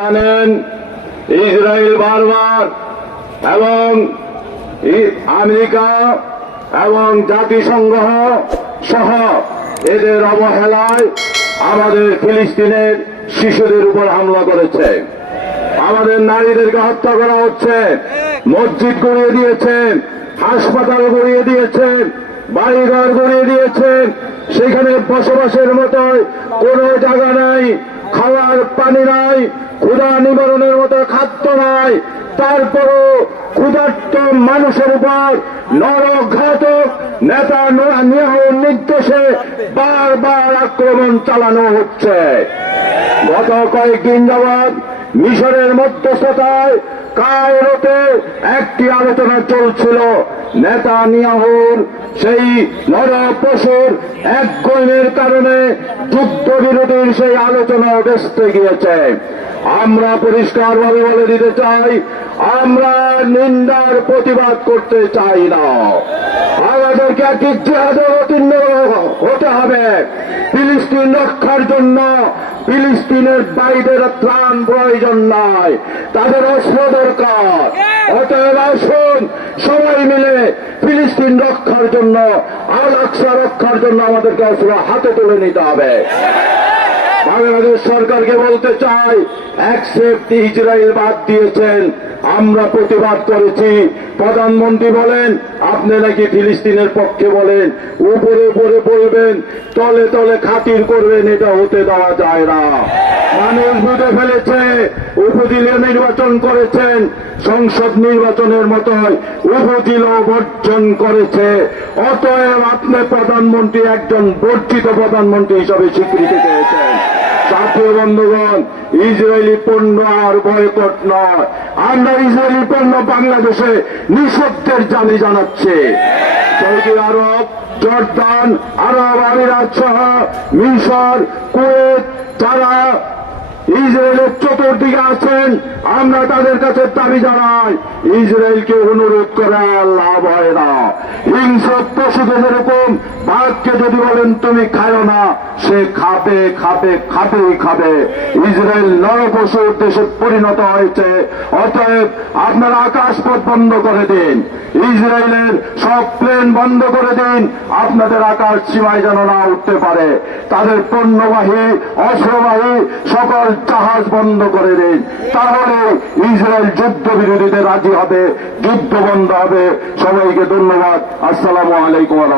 জানেন ইসরায়েল বারবার এবং আমেরিকা এবং জাতিসংঘ সহ এদের অবহেলায় আমাদের ফিলিস্তিনের শিশুদের উপর হামলা করেছে। আমাদের নারীদেরকে হত্যা করা হচ্ছে, মসজিদ গড়িয়ে দিয়েছেন, হাসপাতাল গড়িয়ে দিয়েছেন, বাড়িঘর গড়িয়ে দিয়েছেন, সেখানে বসবাসের মতো কোনো জায়গা নাই, খাওয়ার পানি নাই, ক্ষুধা নিবারণের মতো খাদ্য নাই। তারপরও ক্ষুধার্ত মানুষের উপর নরঘাতক নেতানিয়াহুর নির্দেশে বারবার আক্রমণ চালানো হচ্ছে। গত কয়েকদিন যাবৎ মিশরের মধ্যস্থতায় কায়রোতে একটি আলোচনা চলছিল। নেতানিয়াহুর সেই নরপশুর এক গুণের কারণে যুদ্ধবিরতির সেই আলোচনা ভেস্তে গিয়েছে। আমরা পরিষ্কারভাবে বলে দিতে চাই, আমরা নিন্দার প্রতিবাদ করতে চাই না। আমাদেরকে একটি জিহাদে অবতীর্ণ হতে হবে ফিলিস্তিন রক্ষার জন্য। ফিলিস্তিনের বাইরের ত্রাণ প্রয়োজন নয়, তাদের অস্ত্র দরকার। অতএব আসুন সবাই মিলে ফিলিস্তিন রক্ষার জন্য, আল আকসা রক্ষার জন্য আমাদেরকে অস্ত্র হাতে তুলে নিতে হবে। বাংলাদেশ সরকারকে বলতে চাই, অ্যাকসেপ্ট ইসরায়েল বাদ দিয়েছেন, আমরা প্রতিবাদ করেছি। প্রধানমন্ত্রী বলেন আপনি নাকি ফিলিস্তিনের পক্ষে বলেন, উপরে উপরে বলবেন, তলে তলে খাতির করবেন, এটা হতে দেওয়া যায় না। মানুষ বুঝে ফেলেছে, উপজেলা নির্বাচন করেছেন, সংসদ নির্বাচনের মতো উপজেলা বর্জন করেছে। অতএব আপনি প্রধানমন্ত্রী একজন বর্জিত প্রধানমন্ত্রী হিসাবে স্বীকৃতি পেয়েছেন। জাতীয় বন্ধুগণ, ইসরায়েলি পণ্য আর বয়কট নয়, আমরা ইসরায়েলি পণ্য বাংলাদেশে নিষিদ্ধের দাবি জানাচ্ছি। সৌদি আরব, জর্দান, আরব আমিরাত সহ মিশর, কুয়েত যারা ইসরায়েলের চতুর্দিকে আছেন, আমরা তাদের কাছে দাবি জানাই, ইসরায়েলকে অনুরোধ করে লাভ হয় না। হিংস্র পশুদের এরকম ভারতকে যদি বলেন তুমি খাও না, সে খাবে খাবে খাবেই খাবে। ইসরায়েল নরপশুর দেশে পরিণত হয়েছে। অতএব আপনারা আকাশপথ বন্ধ করে দিন, ইসরায়েলের সব প্লেন বন্ধ করে দিন, আপনাদের আকাশ সীমায় যেন না উঠতে পারে। তাদের পণ্যবাহী অস্ত্রবাহী সকল জাহাজ বন্ধ করে দিন, তাহলে ইসরায়েল যুদ্ধবিরোধীদের রাজি হবে, যুদ্ধ বন্ধ হবে। সবাইকে ধন্যবাদ। আসসালামু আলাইকুম।